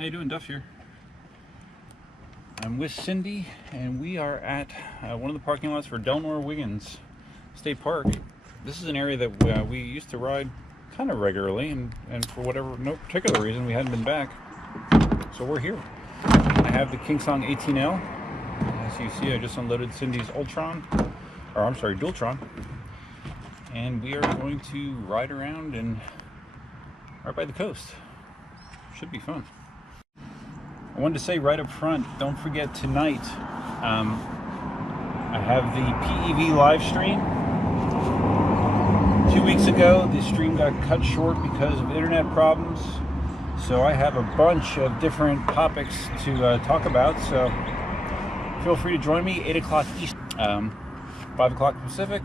How you doing? Duff here. I'm with Cindy, and we are at one of the parking lots for Delnor Wiggins State Park. This is an area that we used to ride kind of regularly, and for whatever, no particular reason, we hadn't been back. So we're here. I have the KingSong 18L. As you see, I just unloaded Cindy's Dualtron. And we are going to ride around and right by the coast. Should be fun. I wanted to say right up front, don't forget tonight, I have the PEV live stream. 2 weeks ago, the stream got cut short because of internet problems. So I have a bunch of different topics to talk about. So feel free to join me, 8 o'clock Eastern, 5 o'clock Pacific.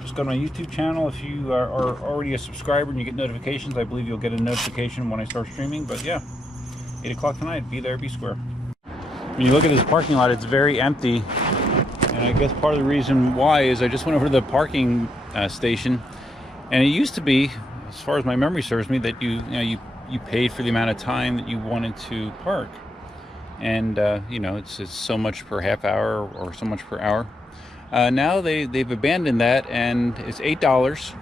Just go to my YouTube channel. If you are already a subscriber and you get notifications, I believe you'll get a notification when I start streaming. But yeah, 8 o'clock tonight, be there, be square. When you look at this parking lot, it's very empty. And I guess part of the reason why is I just went over to the parking station. And it used to be, as far as my memory serves me, that you paid for the amount of time that you wanted to park. And it's so much per half hour or so much per hour. Now they've abandoned that, and it's $8.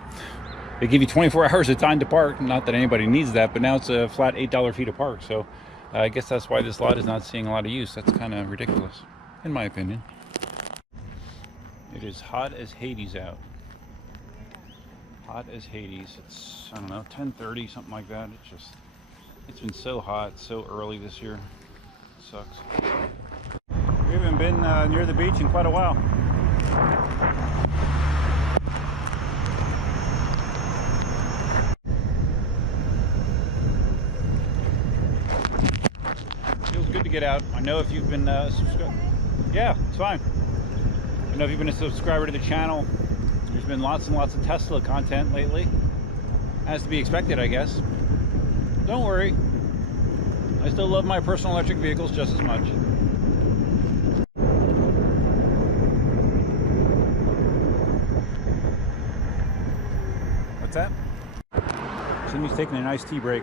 They give you 24 hours of time to park. Not that anybody needs that, but now it's a flat $8 fee to park. So I guess that's why this lot is not seeing a lot of use. That's kind of ridiculous, in my opinion. It is hot as Hades out. Hot as Hades. It's, I don't know, 10:30, something like that. It's been so hot so early this year. It sucks. We haven't been near the beach in quite a while. Feels good to get out. I know if you've been subscribed. Yeah, it's fine. I know if you've been a subscriber to the channel, there's been lots and lots of Tesla content lately. Has to be expected, I guess. Don't worry. I still love my personal electric vehicles just as much. What's that? Cindy's taking an iced tea break.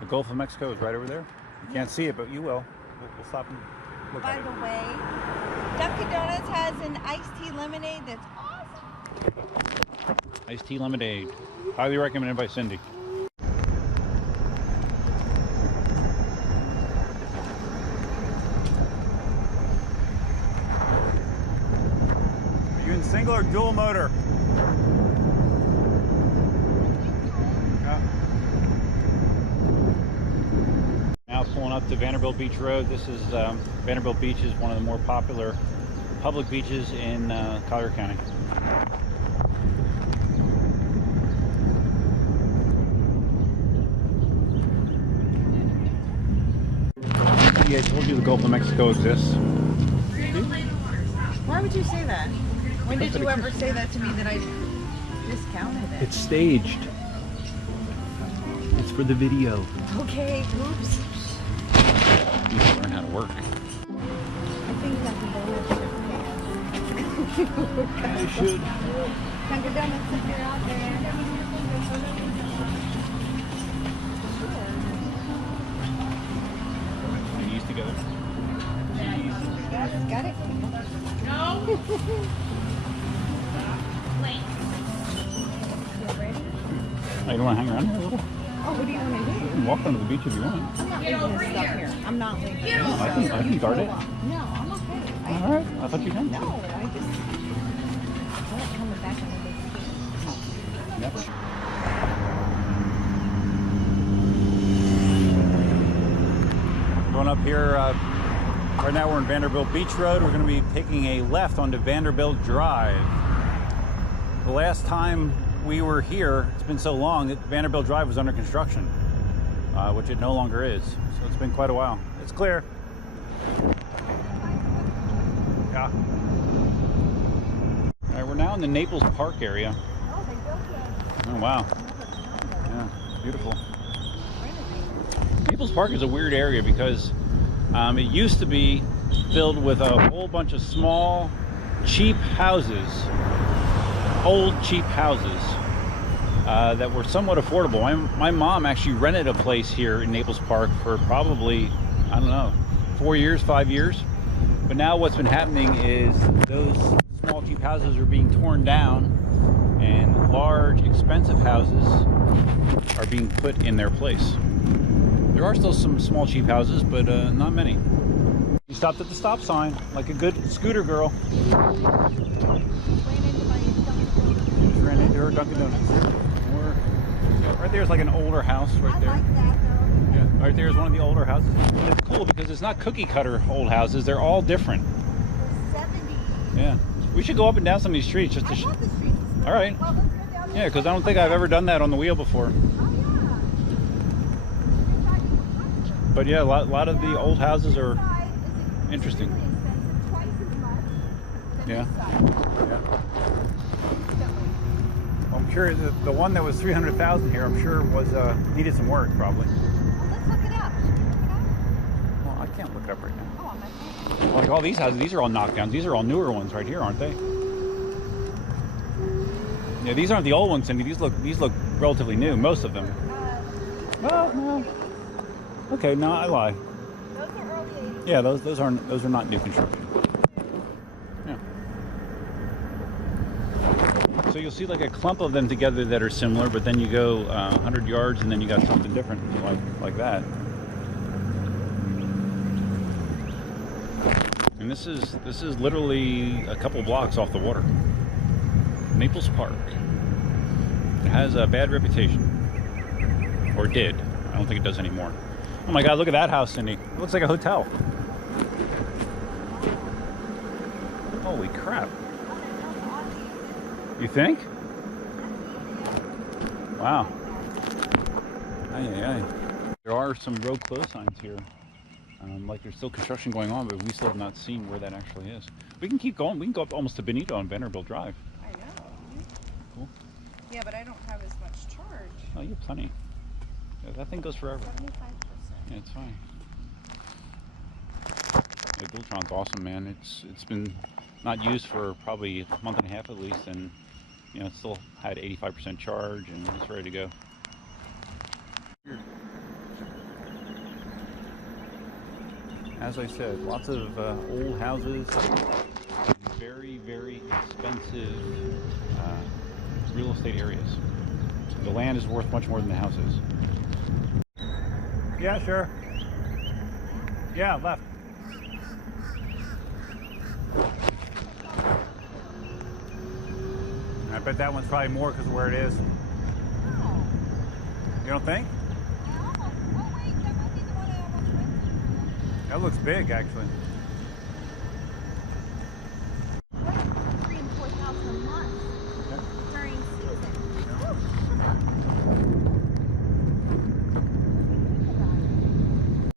The Gulf of Mexico is right over there. You can't see it, but you will. We'll stop and look at it. By the way, Dunkin' Donuts has an iced tea lemonade that's awesome. Iced tea lemonade. Highly recommended by Cindy. Are you in single or dual motor? Now pulling up to Vanderbilt Beach Road. This is Vanderbilt Beach is one of the more popular public beaches in Collier County. Yeah, I told you the Gulf of Mexico exists. Why would you say that? When did you ever say that to me that I discounted it? It's staged. It's for the video. Okay, oops. You need to learn how to work. I think Dunkin' Donuts should pay. You should. Dunkin' Donuts, if you're out there. These together. Got it? No. Oh, you don't want to hang around here a little? Oh, what do you want to do? You can walk onto the beach if you want. I'm not leaving this stuff here. I'm not leaving this I can guard it. No, I'm okay. All right. I thought you can. No, I just... I'm not coming back on the Never. Going up here, right now we're in Vanderbilt Beach Road. We're going to be taking a left onto Vanderbilt Drive. The last time we were here, it's been so long that Vanderbilt Drive was under construction, which it no longer is. So it's been quite a while. It's clear. Yeah. All right, we're now in the Naples Park area. Oh, they built it. Oh, wow. Yeah, beautiful. Naples Park is a weird area because it used to be filled with a whole bunch of small, cheap houses. Old, cheap houses. that were somewhat affordable. My mom actually rented a place here in Naples Park for probably, I don't know, 4 years, 5 years. But now what's been happening is those small cheap houses are being torn down and large expensive houses are being put in their place. There are still some small cheap houses, but not many. You stopped at the stop sign like a good scooter girl. Ran into her Dunkin' Donuts. Right there's like an older house right there. I like that though. Yeah, right there's one of the older houses. And it's cool because it's not cookie cutter old houses. They're all different. They're 70s. Yeah. We should go up and down some of these streets just to. I love the streets. All right. Well, let's go down there. Yeah, because I don't think I've ever done that on the wheel before. Oh yeah. But yeah, a lot of the old houses are interesting. Twice as much than Yeah. this side. Yeah. I'm sure the one that was 300,000 here, I'm sure was needed some work probably. Well, let's look it up. Should we look it up? Well, I can't look it up right now. Oh, on my phone. Like all these houses, these are all knockdowns. These are all newer ones right here, aren't they? Yeah, these aren't the old ones, Cindy. These look relatively new, most of them. Well, no. Okay, no, I lie. Those are early 80s. Yeah, those are not new construction. Yeah. So you'll see like a clump of them together that are similar, but then you go 100 yards and then you got something different like that. And this is literally a couple blocks off the water. Naples Park. It has a bad reputation, or did. I don't think it does anymore. Oh my God! Look at that house, Cindy. It looks like a hotel. Holy crap! You think? Wow. Aye. There are some road closed signs here. Like there's still construction going on, but we still have not seen where that actually is. We can keep going. We can go up almost to Benito on Vanderbilt Drive. I know. Cool. Yeah, but I don't have as much charge. Oh, you have plenty. Yeah, that thing goes forever. 75%. Yeah, it's fine. The Dualtron's awesome, man. It's been not used for probably a month and a half at least, and you know, it still had 85% charge and it's ready to go. As I said, lots of old houses, very, very expensive real estate areas. The land is worth much more than the houses. Yeah, sure. Yeah, left. I bet that one's probably more because of where it is. You don't think? That looks big, actually. $3,000 and $4,000 a month during season.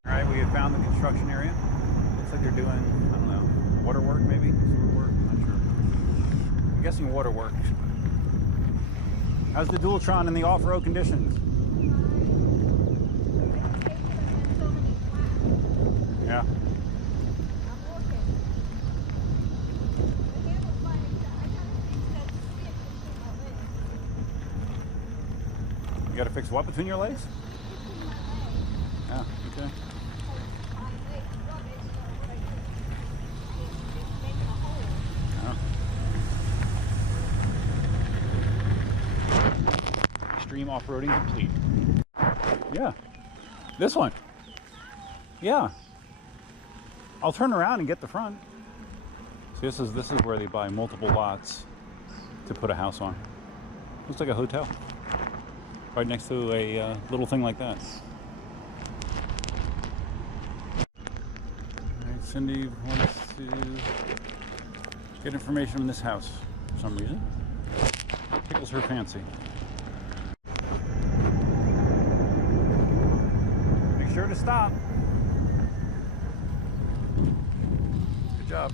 All right, we have found the construction area. Looks like they're doing, I don't know, water work maybe? Sewer work? I'm not sure. I'm guessing water work. How's the Dualtron in the off-road conditions? Yeah. You gotta fix what between your legs? Yeah, okay. Extreme off-roading complete. Yeah. This one. Yeah. I'll turn around and get the front. See, this is where they buy multiple lots to put a house on. Looks like a hotel. Right next to a little thing like that. Alright, Cindy wants to get information on this house for some reason. Tickles her fancy. Make sure to stop. Good job.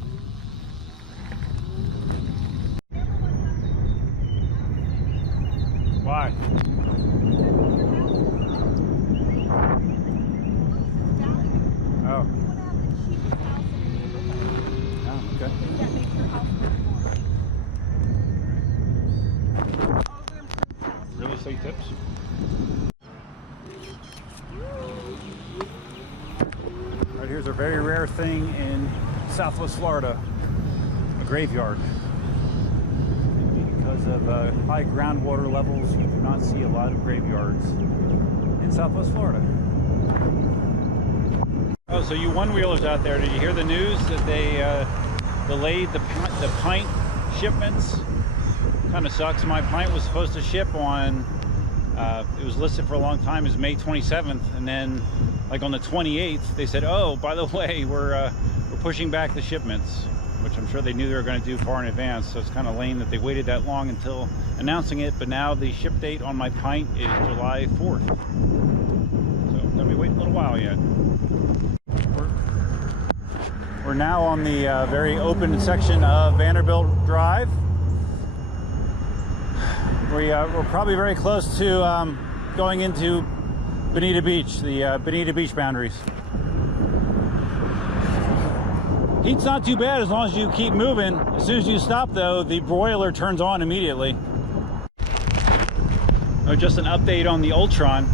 Why? Oh. Oh, okay. That makes your house worth more. Really, say tips. Right here's a very rare thing in Southwest Florida, a graveyard. Because of high groundwater levels, you do not see a lot of graveyards in Southwest Florida. Oh, so you one-wheelers out there, did you hear the news that they delayed the pint shipments? Kind of sucks. My pint was supposed to ship on, it was listed for a long time as May 27th, and then like on the 28th, they said, oh, by the way, we're pushing back the shipments, which I'm sure they knew they were going to do far in advance. So it's kind of lame that they waited that long until announcing it, but now the ship date on my pint is July 4th. So I'm going to be waiting a little while yet. We're now on the very open section of Vanderbilt Drive. We're probably very close to going into Bonita Beach, the Bonita Beach boundaries. Heat's not too bad as long as you keep moving. As soon as you stop though, the broiler turns on immediately. Oh, just an update on the Dualtron.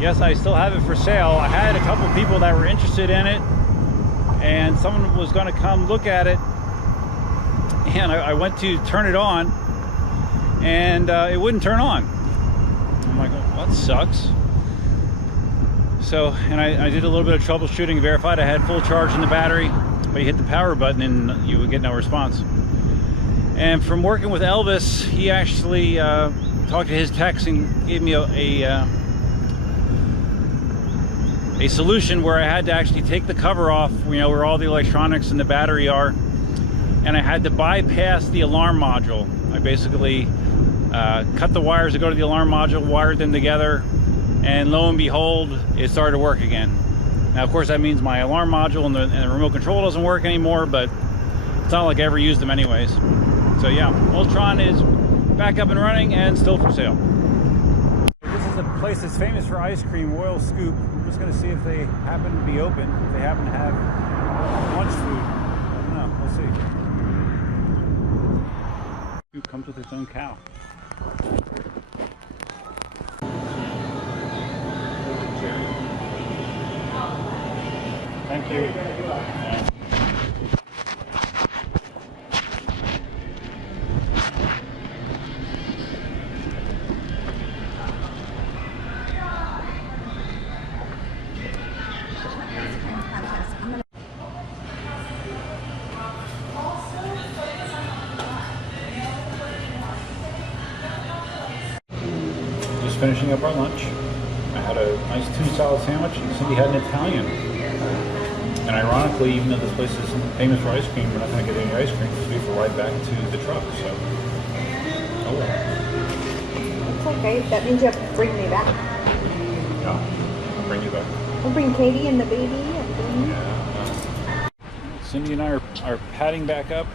Yes, I still have it for sale. I had a couple people that were interested in it, and someone was going to come look at it, and I went to turn it on, and it wouldn't turn on. I'm like, well, that sucks. So, and I did a little bit of troubleshooting, verified I had full charge in the battery, but you hit the power button and you would get no response. And from working with Elvis, he actually talked to his techs and gave me a solution where I had to actually take the cover off, you know, where all the electronics and the battery are, and I had to bypass the alarm module. I basically cut the wires that go to the alarm module, wired them together, and lo and behold, it started to work again. Now, of course, that means my alarm module and the remote control doesn't work anymore, but it's not like I ever used them anyways. So yeah, Dualtron is back up and running and still for sale. This is a place that's famous for ice cream, Royal Scoop. We're just going to see if they happen to be open, if they happen to have lunch food. I don't know, we'll see. Scoop comes with its own cow. Thank you. Just finishing up our lunch. I had a nice tuna salad sandwich, and Cindy had an Italian. And ironically, even though this place is famous for ice cream, we're not going to get any ice cream because we have to ride back to the truck. So, oh well. It's okay. That means you have to bring me back. Yeah, I'll bring you back. We'll bring Katie and the baby. And yeah. Cindy and I are padding back up.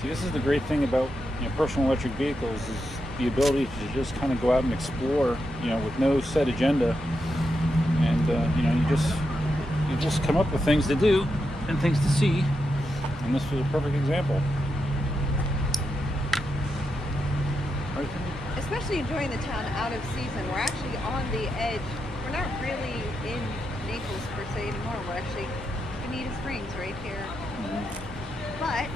See, this is the great thing about, you know, personal electric vehicles, is the ability to just kind of go out and explore, you know, with no set agenda, and you know, you just come up with things to do and things to see, and this was a perfect example. Right? especially during the town out of season. We're actually on the edge. We're not really in Naples per se anymore. We're actually Bonita Springs right here. But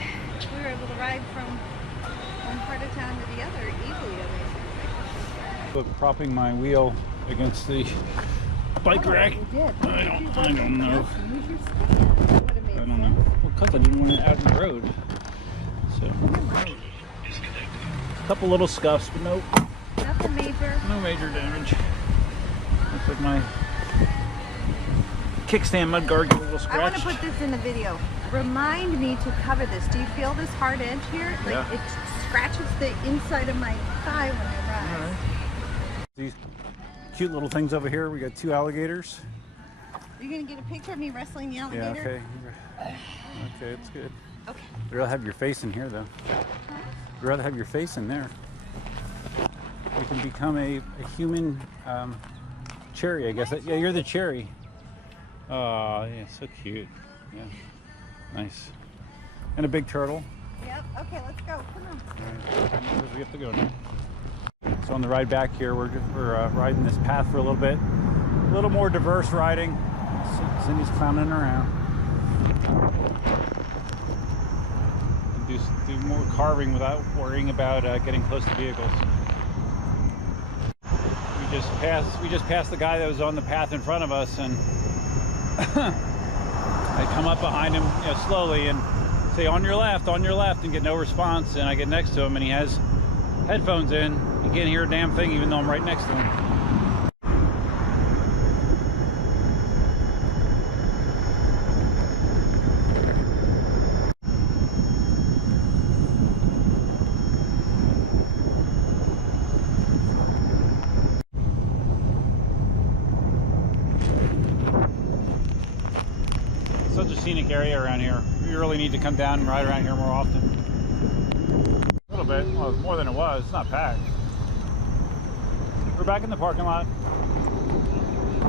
we were able to ride from one part of town to the other easily. But propping my wheel against the bike rack. I don't know. I don't know. Well, because I didn't want it out in the road. So, a couple little scuffs, but nope. Nothing major. No major damage. Looks like my kickstand mudguard got a little scratch. I want to put this in the video. Remind me to cover this. Do you feel this hard edge here? Like yeah. It scratches the inside of my thigh when I ride. All right. These cute little things over here. We got two alligators. Are you going to get a picture of me wrestling the alligator? Yeah, okay. Okay, it's good. Okay. I'd rather have your face in here, though. I'd rather have your face in there. You can become a human cherry, I guess. Yeah, you're the cherry. Oh, yeah, so cute. Yeah, nice. And a big turtle. Yep. Okay, let's go. Come on. All right. We have to go now. So on the ride back here, we're riding this path for a little bit. A little more diverse riding. Cindy's clowning around. Do more carving without worrying about getting close to vehicles. We just passed the guy that was on the path in front of us, and I come up behind him, you know, slowly and say on your left, and get no response. And I get next to him, and he has headphones in. You can't hear a damn thing, even though I'm right next to him. Such a scenic area around here. We really need to come down and ride around here more often. A little bit, well, more than it was. It's not packed. We're back in the parking lot.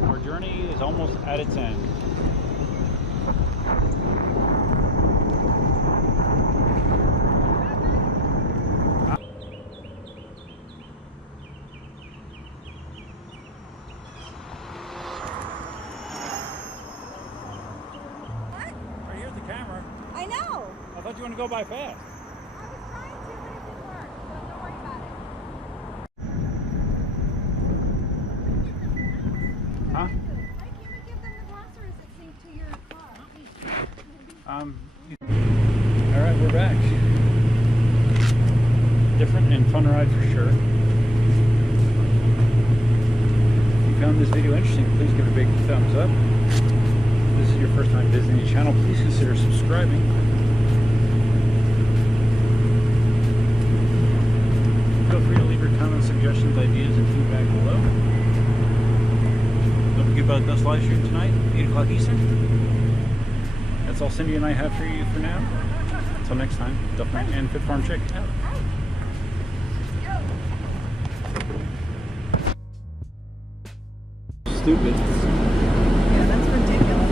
Our journey is almost at its end. I know. I thought you wanted to go by fast. I was trying to, but it didn't work. So don't worry about it. Huh? Why can't we give them the glass, or is it synced to your car? All right, we're back. Different and fun ride for sure. If you found this video interesting, please give it a big thumbs up. If this is your first time visiting the channel, please consider subscribing. Feel free to leave your comments, suggestions, ideas, and feedback below. Don't forget about this live stream tonight, 8 o'clock Eastern. That's all Cindy and I have for you for now. Until next time, Duffman and Fit Farm Chick out. Stupid. Yeah, that's ridiculous.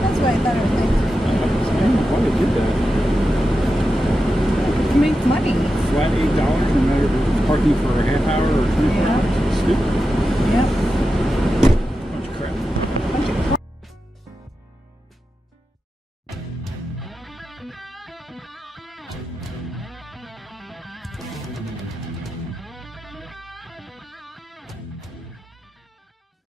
That's why better things. I don't know why they did that. To make money. Flat $8, no matter if it's parking for a half hour or 24 hours. It's stupid. Yep.